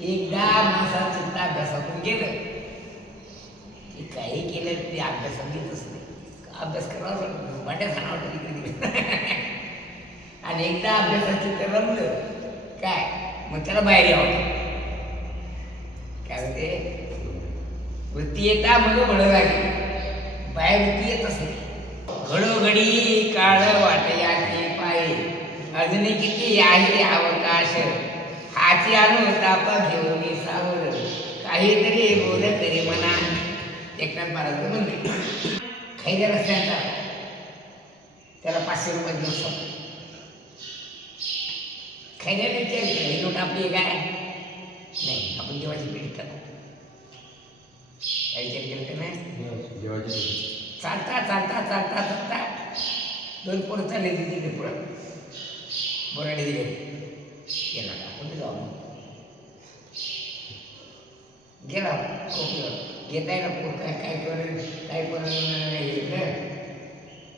एकदा माणसाला चित्त अभ्यासातून गेलं की काही केलं तरी अभ्यासात घेतच नाही. अभ्यास करावा वाटतो वाट्या खाणं वाटतं तिकडे आणि एकदा अभ्यासात चित्त रमलं काय मग त्याला बाहेर यावं. काय होते वृत्ती येता मग बळ लागली बाहेर वृत्ती येतच नाही. घडोघडी काळ वाटया ते पाय अजून किती आहे अवकाश हाती आणून तापा घेऊन सावड काहीतरी बोल करी म्हणा. एकनाथ महाराज म्हणते खैऱ्या रस्त्याचा त्याला 500 रुपये दिवस खैऱ्या विचार केला ही नोट आपली काय नाही आपण देवाची पिढी टाकू काय विचार केलं का नाही. चालता चालता चालता चालता 2 पोरं चालले तिथे पुढं बोराडे दिले गेला आपण जाऊ गेला कोपऱ्यावर घेताय ना पोर काय काय करून काही पण घेतलं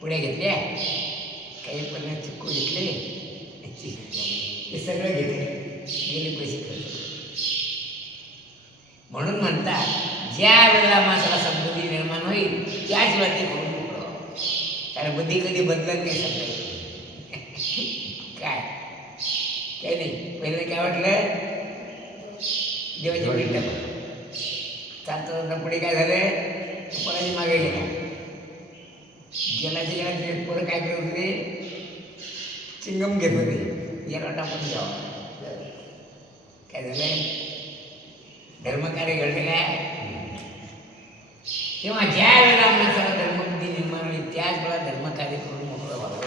पुढे घेतल्या काही पण चिक्कू घेतले हे सगळं घेतले गेले पैसे खर्च. म्हणून म्हणतात ज्या वेळेला माणसाला सद्बुद्धी निर्माण होईल त्याच वेळा ते करून मोकळं. कारण बुद्धी कधी बदलत नाही सगळं काय काही नाही. पहिले काय वाटलं देवाच्या भेट चालतं पुढे काय झालं पोराची मागे गेला गेल्याच्या गेला ते पोरं काय करत होते चिंगम घेत होते याला टाकून जावं. काय झालं धर्मकार्य घडले काय तेव्हा ज्या वेळेला माणसाला धर्मबुद्धी निर्माण होईल त्याच वेळा धर्मकार्य करून मोकळं व्हावं.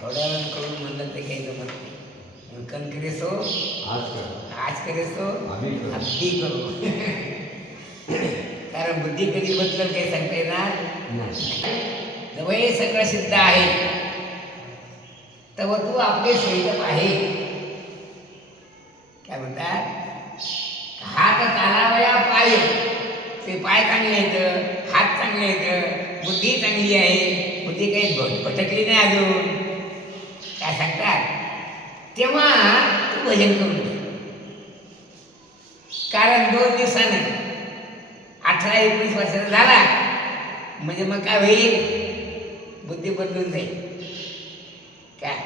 थोड्या वेळ करून म्हणलं ते काही जमत नाही. कल करे सो आज करे सो अगदी करू कारण बुद्धी कधी बदलत काही सांगता येणार जवळ हे सगळं सिद्ध आहे तेव्हा तू आपले स्वैतप आहे. काय म्हणतात हात चालावया पाय ते पाय चांगले आहेत हात चांगले आहेत बुद्धी चांगली आहे बुद्धी काही भटकली नाही अजून काय सांगतात तेव्हा तू भजन करून घे. कारण 2 दिवसाने 18-19 वर्षाचा झाला म्हणजे मग काय होईल बुद्धी बदलून जाईल. काय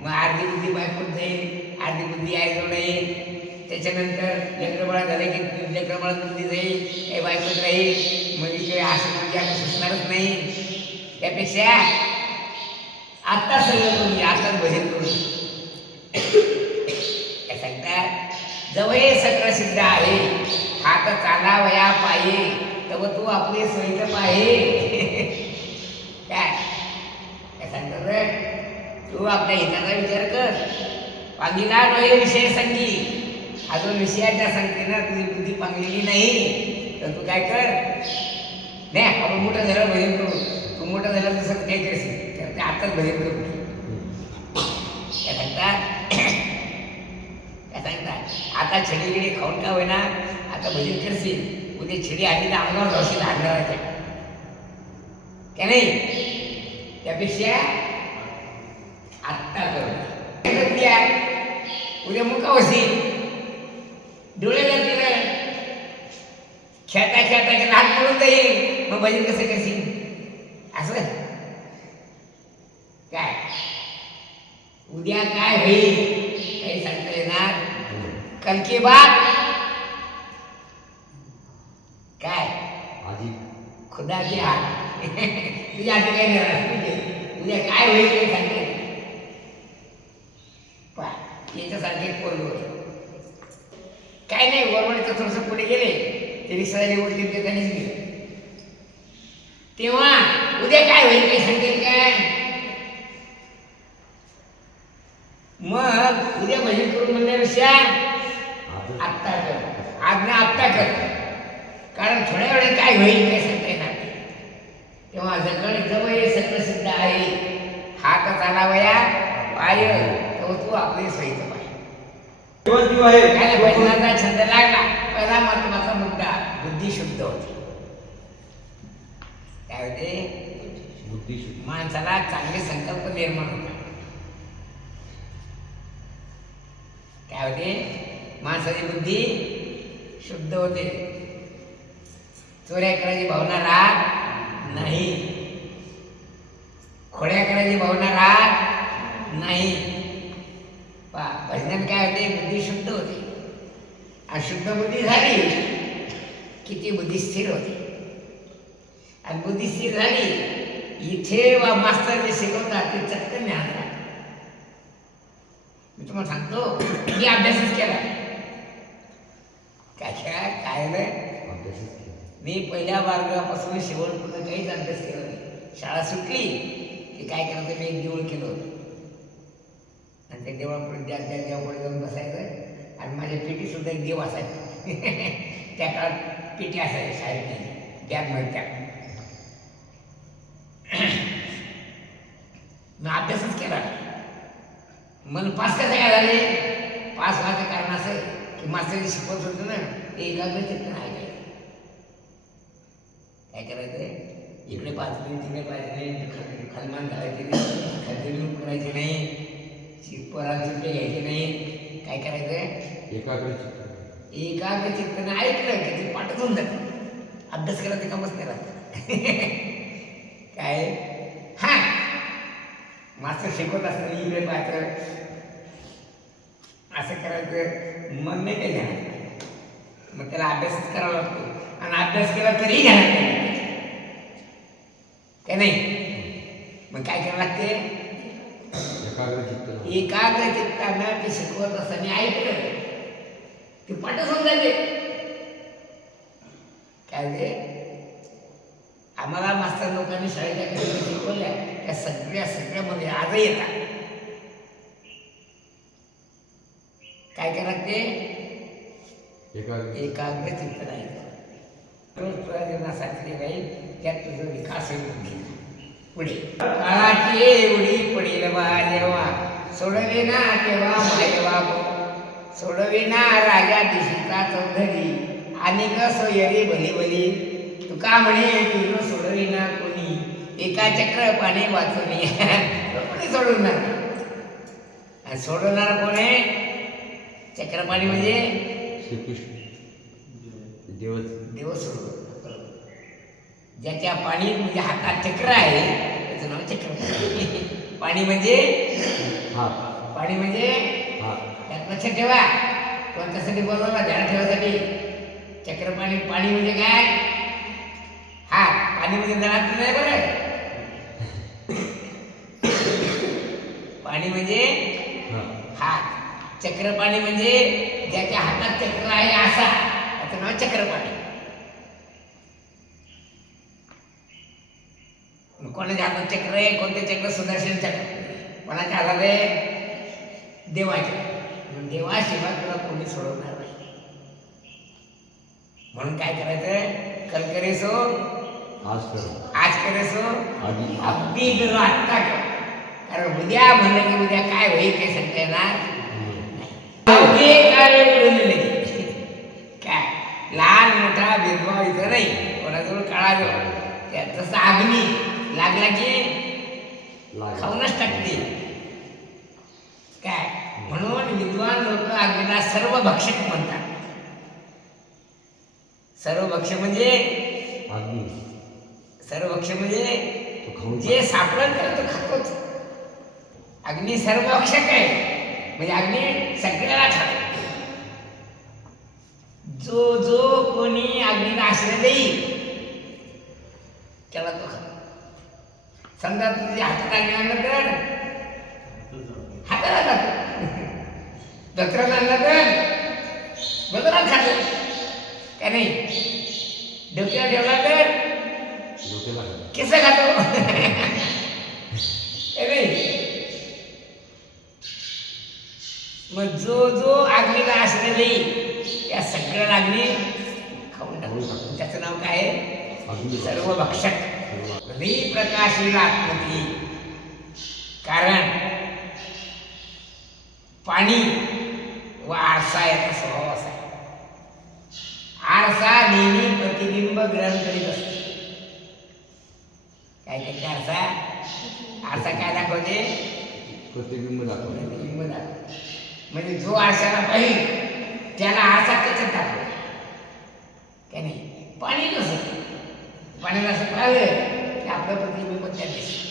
मग अर्धी बुद्धी बायकोत जाईल अर्धी बुद्धी आईजवळ येईल. त्याच्यानंतर लेकरबाळा झाले की लेकरबाळात बुद्धी जाईल काही बायकोत राहील मग इकडे असं म्हणजे आता सुचणारच नाही. त्यापेक्षा आत्ता सगळं करून आताच भजन करून काय सांगतात जवळ सगळं सिद्ध आहे हात चालावया पाये तेव्हा तू आपले स्वैतप आहे. काय काय सांगतात रे तू आपल्या हिताचा विचार कर. पांगीला डोळे विषय संगी अजून विषयाच्या संगतीनं तुझी बुद्धी पांगलेली नाही तर तू काय कर नाही आपण मोठं झालं भजन करू. तू मोठं झालं तसं काही करशील तर ते आताच भजन करू. काय सांगतात काय सांगतात आता छडी खाऊन का होईना आता भजन करशील उद्या छडी आधी तर अंगावर जाशील अंगावर काय नाही. त्यापेक्षा आत्ता करू उद्या मुका होशील डोळे लागतील खेळता खेळता लहान पडून जाईल मग भजन कसं करशील असं काय उद्या काय होईल काही सांगता येणार. कल की बात काय खुदा की हात तुझ्या हाती काय नाही उद्या काय होईल काही सांगता येत याच्यासारखे पोरगो काय नाही गव्हर्नमेंटचं थोडंसं पुढे गेले ते रिक्षावाले वरती ते त्यांनीच गेले तेव्हा उद्या काय होईल काही सांगता येईल काय. मग उद्या भजन करून म्हणण्यापेक्षा आत्ता कर आज्ञा आत्ता कर कारण थोड्या वेळात काय होईल काय सांगता येणार. तेव्हा जवळ सगळं सिद्ध आहे हात चालावया पाय तेव्हा तू आपले स्वैतप आहे. काय भजनाचा छंद लागला पहिला महत्वाचा मुद्दा बुद्धी शुद्ध होती. काय होते माणसाला चांगले संकल्प निर्माण होतात. काय होते माणसाची बुद्धी शुद्ध होते. चोऱ्या करायची भावना राहत नाही, खोड्या करायची भावना राहत नाही. भजनात काय होते? बुद्धी शुद्ध होते. आणि शुद्ध बुद्धी झाली की ती बुद्धी स्थिर होते. आणि बुद्धी स्थिर झाली इथे वा मास्तर जे शिकवतात ते चटकन ज्ञान राहतं. मी तुम्हाला सांगतो मी अभ्यासच केला. काय मी पहिल्या वर्गापासून शेवटपर्यंत काहीच अभ्यास केला नाही. शाळा सुटली की काय करायचं, मी एक देऊळ केलं होतं आणि त्या देवळापुढे देवापुढे जाऊन बसायचं. आणि माझ्या पेटीसुद्धा एक देव असायचा. त्या काळात पेटी असायची शाळेत बॅग मध्ये. मी अभ्यासच केला. मला पास कसं काय झाले? पास व्हायचं कारण असं आहे की मास्तर जे शिकवत होतं ना ते एकाग्र चित्त ऐकायचं. काय करायचं? इकडे पाहिजे नाही, तिकडे पाहिजे नाही, खालमान घालायचे नाही, खाली करायचे नाही, पोराला चित्ते घ्यायचे नाही. काय करायचं? एकाग्र चित्तानं ऐकलं की ते पाठच होऊन जातं. अभ्यास केला ते कामच नाही राहत. काय हा मास्तर शिकवत असताना इकडे पाहायचं, असं करायचं, मन नाही काही घ्यायला. मग त्याला अभ्यासच करावा लागतो. आणि अभ्यास केला तरी घ्यायला नाही काय नाही. मग काय करावं लागते? एकाग्र चित्तानं ते शिकवत असताना ऐकलं ते पाठच होऊन जाते. काय ते आम्हाला मास्तर लोकांनी शाळेच्या काही शिकवल्या त्या सगळ्यामध्ये आजही येतात. काय करा ते? एकाग्र चित्त नाही. रोज तुझ्या जीवनासाठी राहील, त्यात तुझा विकास होईल. पुढे काळाची एवढी पडेल बा जेव्हा, सोडविना तेव्हा माय बाप, सोडविना राजा दिशीचा चौधरी, आणि ग सोयरी भली भली, तुका म्हणे तुझं सोडविना कोणी, एका चक्र पाणी वाचून कोणी सोडवणार? आणि सोडवणार कोण आहे? चक्रपाणी म्हणजे श्रीकृष्ण देव सोडवतो. ज्याच्या पाणी म्हणजे हातात चक्र आहे त्याचं नाव चक्रपाणी. पाणी म्हणजे पाणी म्हणजे त्यात लक्ष ठेवा. कोणत्यासाठी बोलवला? ध्यान ठेवासाठी. चक्रपाणी पाणी म्हणजे काय? हात. पाणी म्हणजे जनात नाही बरं. पाणी म्हणजे हात. चक्रपाणी म्हणजे ज्याच्या हातात चक्र आहे असा, त्याचं नाव चक्रपाणी. कोणाच्या हातात चक्र आहे? कोणते चक्र? सुदर्शन चक्र. कोणाच्या हातात आहे? देवाच्या. देवाशिवाय तुला कोणी सोडवणार नाही. म्हणून काय करायचं? कल करे सो आज करे सो अगदी करो, आत्ता करो. कारण उद्या म्हणलं की उद्या काय होईल काही सांगता येणार काय. लहान मोठा भेदभाव इथं नाही. कोणाजवळ काळाजवळ त्या तसं अग्नी लागला की खाऊनच टाकते काय. म्हणून विद्वान लोक अग्नीला सर्व भक्षक म्हणतात. सर्व भक्ष म्हणजे सर्व भक्ष म्हणजे जे सापडत तो खातोच. अग्नी सर्व भक्षक आहे म्हणजे अग्नी सगळ्याला खातो. जो कोणी अग्नीला आश्रय देईल त्याला तो खातो. समजा तुझ्या हातात अग्नी आणलं तर हाताला खातो. दत्राला आणलं तर बदला खातो का नाही. डोक्यावर ठेवला तर केस खातो नाही. मग जो अग्नीला आश्रय देईल या सगळ्या अग्नी खाऊन टाकतो. त्याचं नाव काय आहे? सर्व भक्षक. प्रकाशील आत्मती. कारण पाणी व आरसा याचा स्वभाव असा आहे. आरसा नेहमी प्रतिबिंब ग्रहण करीत असतो. काय करते आरसा? आरसा काय दाखवते? प्रतिबिंब दाखवते. म्हणजे जो आरशाला पाहिजे त्याला आरसा त्याच्यात दाखवतो. पाण्याला असं पाहिलं की आपलं प्रतिबिंब त्यात दिसतं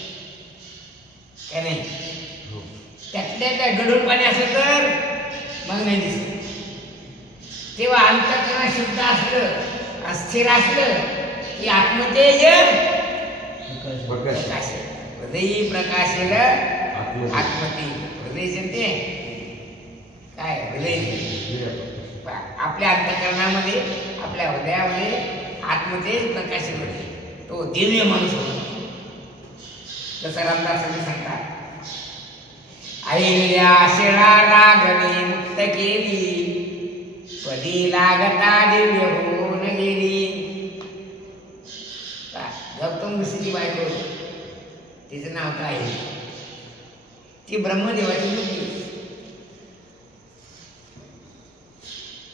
काय नाही. त्यातल्या त्या गढूळ पाणी असलं तर मग नाही दिसत. तेव्हा अंतःकरण शुद्ध असलं अस्थिर असलं की आत्मतेज प्रकाश हृदयी प्रकाशेल आत्मतेज. हृदय ते काय हृदय आपल्या अंतःकरणामध्ये आपल्या हृदयामध्ये आत्मतेज प्रकाशित होते. तो दिव्य माणूस होतो. जसं रामदासांनी सांगतात अहिल्या शिळा राघवे मुक्त केली पदी लागता दिव्य होऊन गेली. गौतम ऋषीची बायको तिचं नाव काय आहे? ती ब्रह्मदेवाची मुलगी.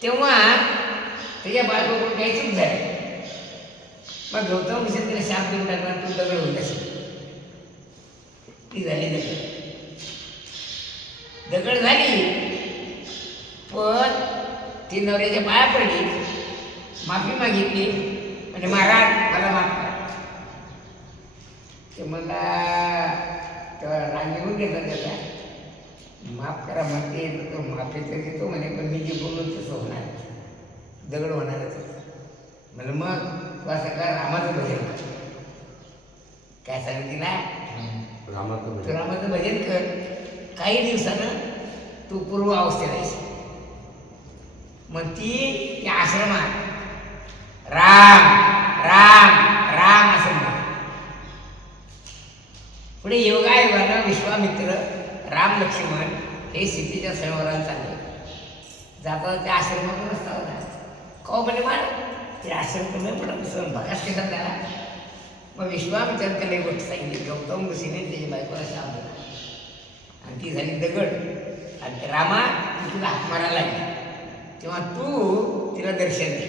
तेव्हा त्याच्या बायकोकडून काही चूक झाली. मग गौतम ऋषी तिला शाप देऊन टाकला तू दगड होत असेल. ती झाली दगड झाली. पण ती नवऱ्याच्या पाया पडली, माफी मागितली आणि महाराज मला माफ करा. ते मला तेव्हा राग निघून घेतला त्याचा. माफ करा म्हणते तो माफी तर देतो म्हणे, पण मी जे बोललो तसं होणार दगड होणारच. म्हणलं मग तू असं कर रामाचं भजन कर. काय सांगितलं तिला? तू रामाचं भजन कर. काही दिवसानं तू पूर्व अवस्थेला येशील. मग ती त्या आश्रमात राम राम राम असं म्हणत. पुढे योगायोगानं विश्वामित्र राम लक्ष्मण हे सीतेच्या सरोवराला चालले. जाता त्या आश्रमातून रस्ता होता. कहो म्हणे मार ते आश्रम कमी पडत सण भकास केला त्याला. मग विश्वामित्राने त्याला एक गोष्ट सांगितली. गौतम ऋषीने त्याची बायकोला शाप दिला आणि ती झाली दगड. आणि रामा ती तुला हाक मारायला लागली तेव्हा तू तिला दर्शन दे.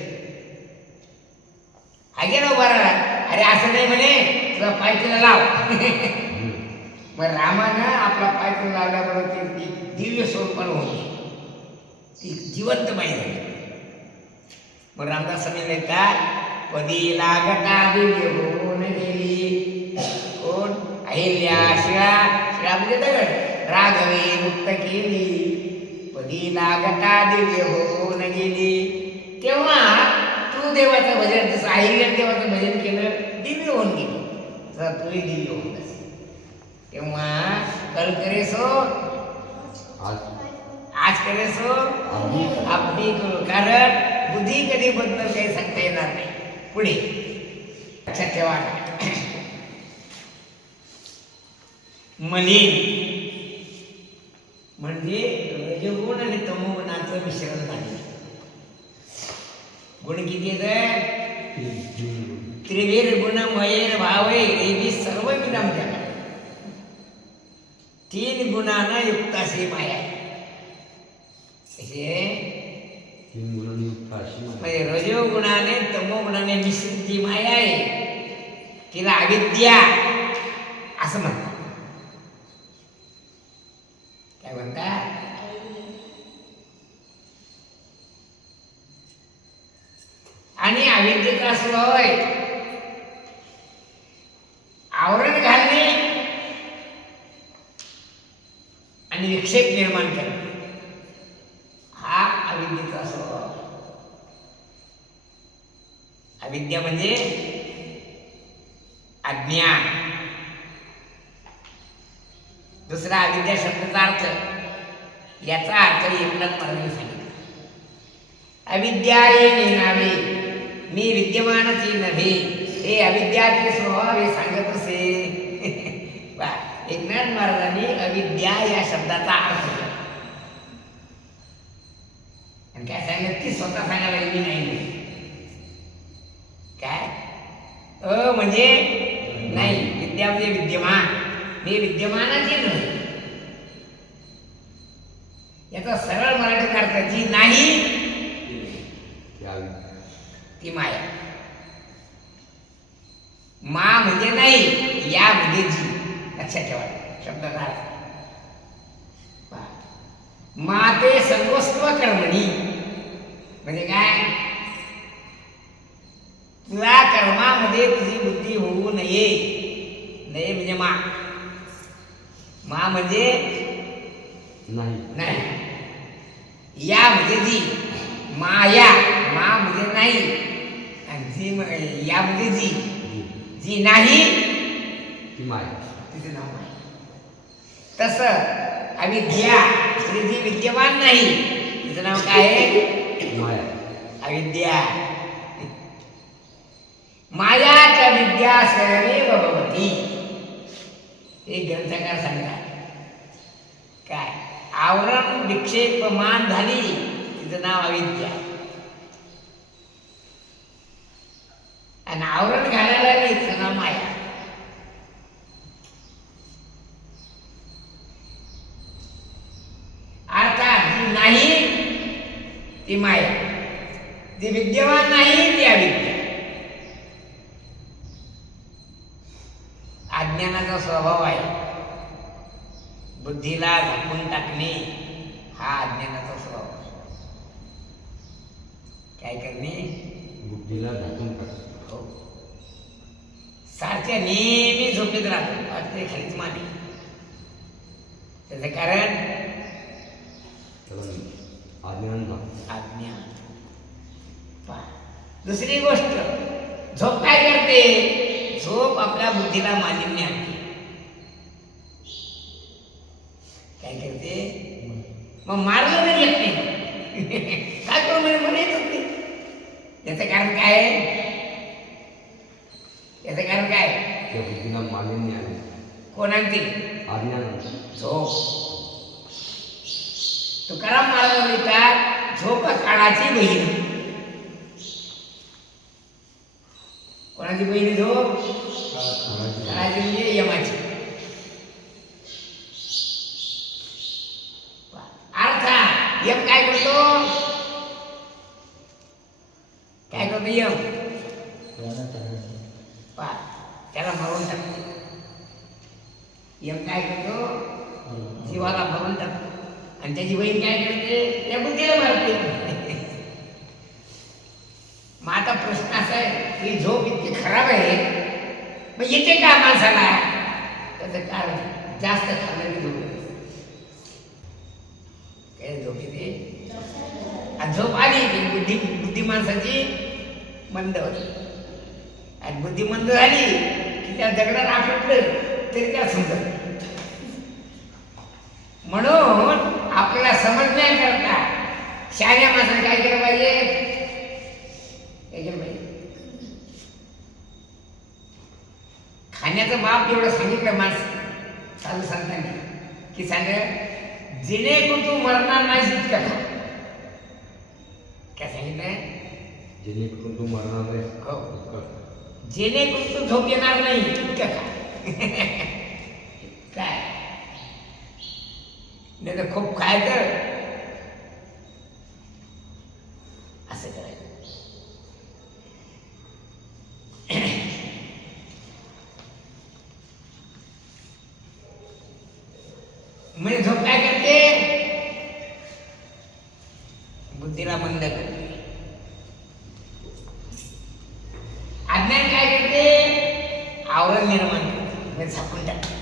हा गेला उभा राहा. अरे असं नाही म्हणे, तुला पाय तिला लाव. मग रामानं आपला पाय तिला लावल्याबरोबर ती दिव्य स्वरूपाला होती. ती जिवंत बाई झाली. मग रामदास स्वामी लिहितात पदी लागता दिव्य होऊन गेली. कोण? अहिल्या शिळा. शिळा म्हणजे दगड. राघवे मुक्त केली पदी लागता दिव्य होऊन गेली. तेव्हा तू देवाचं भजन, जसं अहिल्याने देवाचं भजन केलं दिव्य होऊन गेली, तर तूही दिव्य होऊन असेल. तेव्हा कल करे सो आज करे सो आपली करू. कारण बुद्धी कधी बदल काही सांगता येणार नाही. पुढे लक्षात ठेवा. मलिन म्हणजे रजोगुण आणि तमोगुणाचं मिश्रण झाले. गुण किती आहेत? त्रिवीर गुण मयेर भावे रेवी सर्व विनम जगा. 3 गुणांना युक्त अशी माया. म्हणजे रजोगुणाने तमोगुणाने मिश्रित जी माया आहे तिला अविद्या असं म्हणतात. काय म्हणतात? आणि अविद्येचा स्वभाव आहे आवरण घालणे आणि विक्षेप निर्माण करणे. हा अविद्येचा स्वभाव. अविद्या म्हणजे अज्ञान. दुसरा अविद्या शब्दाचा अर्थ, याचा अर्थ एकनाथ महाराजांनी सांगितला. अविद्या हे नावे मी विद्यमानची नव्हे, हे अविद्याचे स्वभाव हे सांगत असे. एकनाथ महाराजांनी अविद्या या शब्दाचा अर्थ केला. आणि काय सांगितलं? ती स्वतः सांगायला मी नाही. काय म्हणजे नाही. विद्या म्हणजे विद्यमान. मी विद्यमानाची नाही. याचा सरळ मराठीत अर्थ जी नाही ती माया. मा म्हणजे नाही, या म्हणजे जी. लक्षात ठेवा शब्दाचा अर्थ. मा ते सर्वस्व कर्मणी म्हणजे काय? तुला कर्मामध्ये तुझी बुद्धी होऊ नये. नये म्हणजे मा म्हणजे नाही. या म्हणजे जी. माया मा म्हणजे नाही आणि जी या म्हणजे जी नाही ती माया, तिचे नाव माया. तसं अविद्या म्हणजे जी विद्यमान नाही तिचं नाव काय आहे? माया. अविद्या. माया च विद्या स्वयमेव भवती. हे ग्रंथकार सांगतात. काय आवरण विक्षेपमान झाली तिचं नाव अविद्या. आणि आवरण घालायला नाही तिचं नाव माया. अर्थात जी नाही ती माया, जी विद्यमान नाही ती अविद्या. अज्ञानाचा स्वभाव आहे. बुद्धीला झाकून टाकणे हा अज्ञानाचा स्वभाव. काय करणे? बुद्धीला झाकून टाकणे. हो. सारख्या नेहमी झोपेत राहतो, आज ते खालीच माने. त्याचं कारण अज्ञान. दुसरी गोष्ट, झोप काय करते? झोप आपल्या बुद्धीला मालिन्य आणते. काय करते? मग मारलं नाही येत नाही. काय करू मला येत होते. याचं कारण काय आहे? याचं कारण काय? त्या बुद्धीला मालिन्य आले. कोण आणते? अज्ञान. झोप. तुकाराम महाराज लिहितात, झोप काळाची बहीण. कोणाची बहीण? झोप काळाची म्हणजे यमाची. अर्थात यम काय करतो? काय करतो यम? त्याला मरून टाकतो. यम काय करतो? जीवाला मरून टाकतो. आणि त्याची बहीण काय करते? त्या बुद्धीला मारते. मग आता प्रश्न असा आहे की झोप इतकी खराब आहे, मग येते का माणसाला? त्याचं कारण जास्त खाल्लं झोप. काय झोप येते? झोप आली की बुद्धी माणसाची मंद होती. आणि बुद्धी मंद झाली की त्या दगडात आपटलं तरी त्या समजत. म्हणून आपल्याला समजण्याकरता शहाण्या माणसाने काय केलं पाहिजे? खाण्याचं माप एवढं सांगितलं माणसं चालू सांगताना की सांग, जेणेकरून तू मरणार नाही इतकं खा. काय सांगितलं? जेणेकरून तू मरणार नाही. हो. जेणेकरून तू झोप येणार नाही इतकं खा. काय नाही तर खूप खायचं, असं करायचं. म्हणजे झोप काय करते? बुद्धीला मंद करते. अज्ञान काय करते? आवरण निर्माण करते, म्हणजे झाकून टाकते.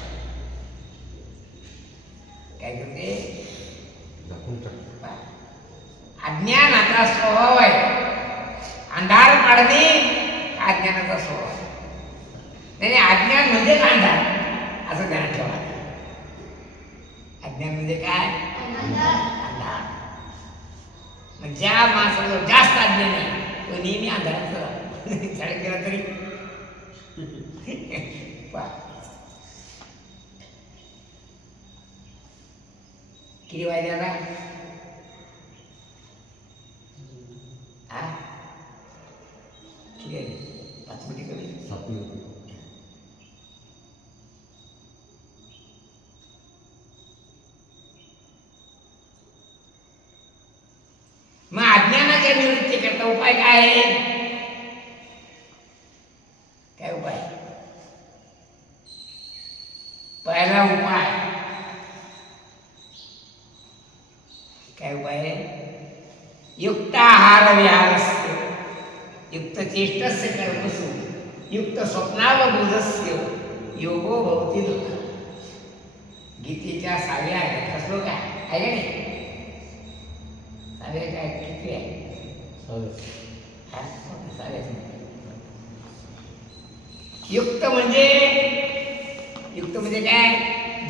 काय करते? झाकून टाकते. अज्ञानाचा स्वभाव आहे. अंधार पाडणे अज्ञानाचा स्वभाव आहे. नाही, अज्ञान म्हणजे अंधार असं ध्यान ठेवा. अज्ञान म्हणजे काय? अंधार. मग ज्या माणसाला जास्त अज्ञान आहे तो नेहमी अंधारात राहतो. शाळेत गेला तरी किती वाजल्याला? ठीक आहे, 5 मिनिटे कमी. 7 मिनिटे. मग अज्ञानाच्या निवृत्तीकरता उपाय काय आहे? काय उपाय? पहिला उपाय काय उपाय आहे? युक्त आहार विहारस्य युक्त चेष्टस्य कर्मसु युक्त स्वप्नावबोधस्य योगो भवती दुःख. गीतेच्या 6व्या अध्यायात श्लोक आहे का नाही? 6व्या काय किती आहे? 6व्या. युक्त म्हणजे काय?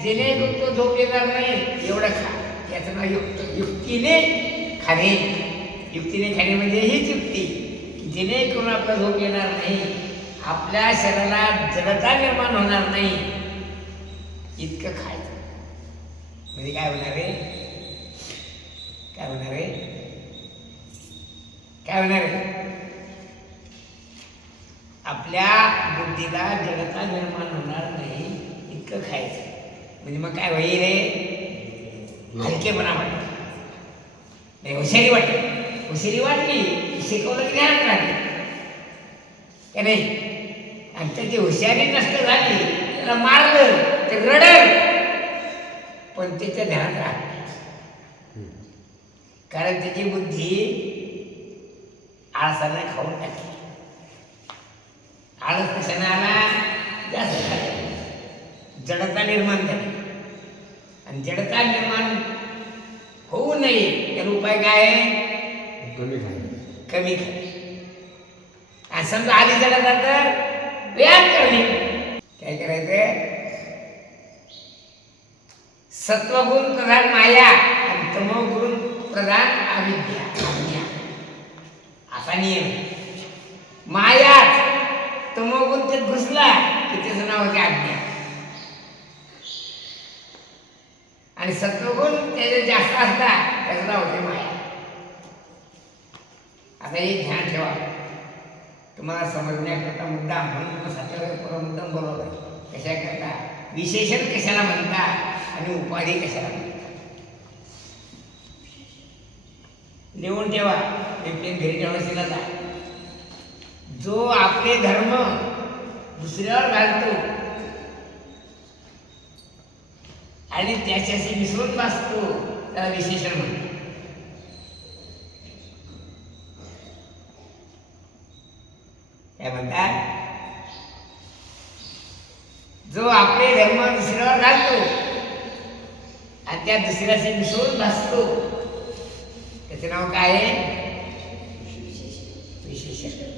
जेणेकरून तो झोप येणार नाही एवढं खा, याचं नाव युक्त. युक्तीने खाणे. युक्तीने खाणे म्हणजे हीच युक्ती की जेणेकरून आपला झोप येणार नाही, आपल्या शरीराला जडता निर्माण होणार नाही, इतकं खायचं. म्हणजे काय होणार आहे? काय होणार आहे? काय होणार आहे? आपल्या बुद्धीला जडता निर्माण होणार नाही इतकं खायचं. म्हणजे मग काय होईल रे? हलकेपणा वाटत नाही, हुशारी वाटत. हुशारी वाटली शिकवलं की ध्यानात राहते का नाही? आणि त्याची हुशारी नष्ट झाली, त्याला मारलं ते रडल, पण त्याच्या ध्यानात राहत नाही. कारण त्याची बुद्धी आळसाने खाऊन टाकली. आळस कशाने आला? जास्त खाल्लं, जडता निर्माण झाली. आणि जडता निर्माण होऊ नये त्याला उपाय काय आहे? कमी खाणे. आणि समजा आधी जडता तर व्यायाम करणे. काय करायचं? सत्वगुण प्रधान माया आणि तमोगुण प्रधान अविद्या, अज्ञा, असा नियम. मायाच तमोगुण त्यात घुसला की त्याचं नाव होते अज्ञा, आणि सत्वगुण त्याच्यात जास्त असला त्याचं नाव होते माया. आता एक ध्यान ठेवा, तुम्हाला समजण्याकरता मुद्दाम म्हणून सत्यावर मुद्दाम बोलवलं. कशाकरता? विशेषण कशाला म्हणतात आणि उपाधी कशाला म्हणतात लिहून ठेवा. पेन घरी ठेवण्याची नका. जो आपले धर्म दुसऱ्यावर घालतो आणि त्याच्याशी मिसळून बसतो त्याला विशेषण म्हणतात. काय म्हणतात? जो आपले धर्म दुसऱ्यावर घालतो आणि त्या दुसऱ्याशी मिसळून बसतो त्याचे नाव काय आहे? विशेषण.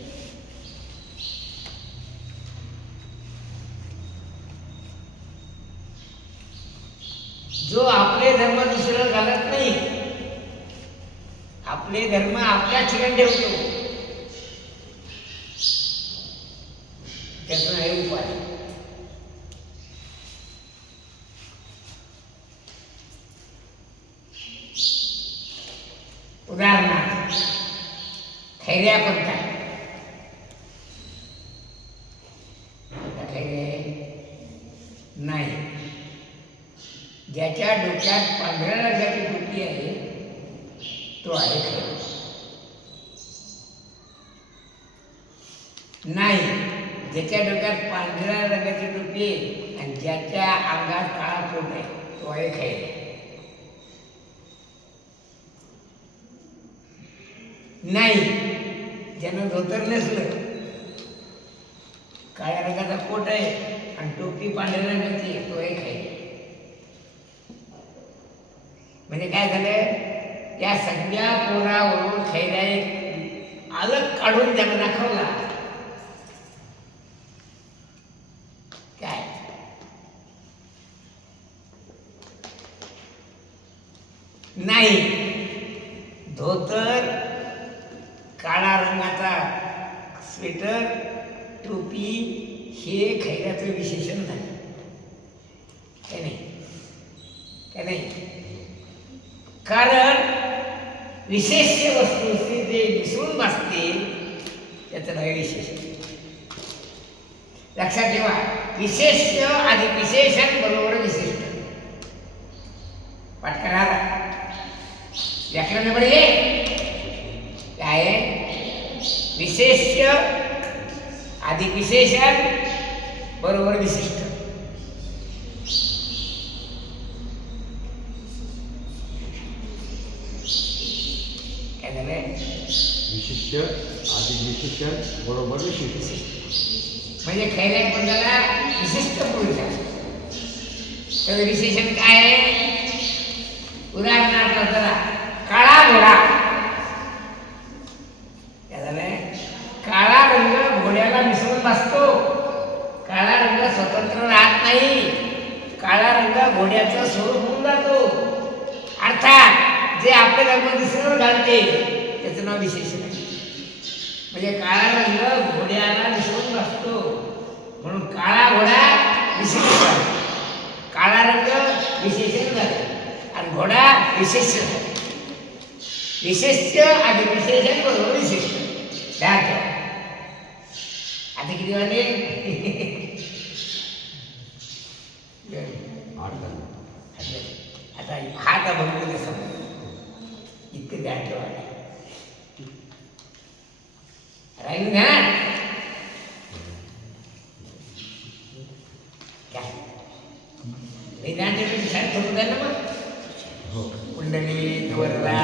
जो आपले धर्म दुसऱ्यावर घालत नाही, आपले धर्म आपल्या ठिकाणी ठेवतो, त्याचं आहे उपाय. उदाहरणार्थ खैर्या कोणता? खैरे नाही. ज्याच्या डोक्यात पांढऱ्या रंगाची टोपी आहे तो आहे खैर. नाही. ज्याच्या डोक्यात पांढऱ्या रंगाची टोपी आहे आणि ज्याच्या अंगात काळा कोट आहे तो आहे खैर. नाही. ज्यानं धोतर नसलं, काळ्या रंगाचा कोट आहे आणि टोपी पांढऱ्या रंगाची, तो एक आहे. म्हणजे काय झालं? या सगळ्या पोरावरून खैऱ्या एक अलग काढून त्यानं दाखवला. काय? नाही. धोतर, काळा रंगाचा स्वेटर, टोपी हे खैऱ्याचं विशेषण झालं. काय नाही? काय नाही? कारण विशेष वस्तू जे मिसळून बसते त्याचं नाव विशेषण. लक्षात ठेवा, विशेष आणि विशेषण बरोबर विशिष्ट. पाठ करा व्याकरण पडले. काय? विशेष अधिक विशेषण बरोबर विशिष्ट. काय झालं? विशिष्ट अधिक विशेषण बरोबर विशिष्ट. म्हणजे खैऱ्या पण त्याला विशिष्ट पुरुष आहे. तर विशेषण काय आहे? उदाहरणार्थ जरा काळा घोडा, काळा रंग घोड्याला मिसळून बसतो. काळा रंग स्वतंत्र राहत नाही. काळा रंग घोड्याचं स्वरूप होऊन जातो. अर्थात जे आपले धर्म दिसून घालते त्याचं नाव विशेषण आहे. म्हणजे काळा रंग घोड्याला मिसळून बसतो म्हणून काळा घोडा विशेषण झाला. काळा रंग विशेषण झालं आणि घोडा विशेष. विशेष्य आणि विशेषण बरोबर विशेष. आता किती वाजले? आता हा का बघतो समज इतकं ध्यान ठेवायला राहील ना. काय ध्यान ठेवायचं छान ठेवून द्या ना. मग कुंडली वरला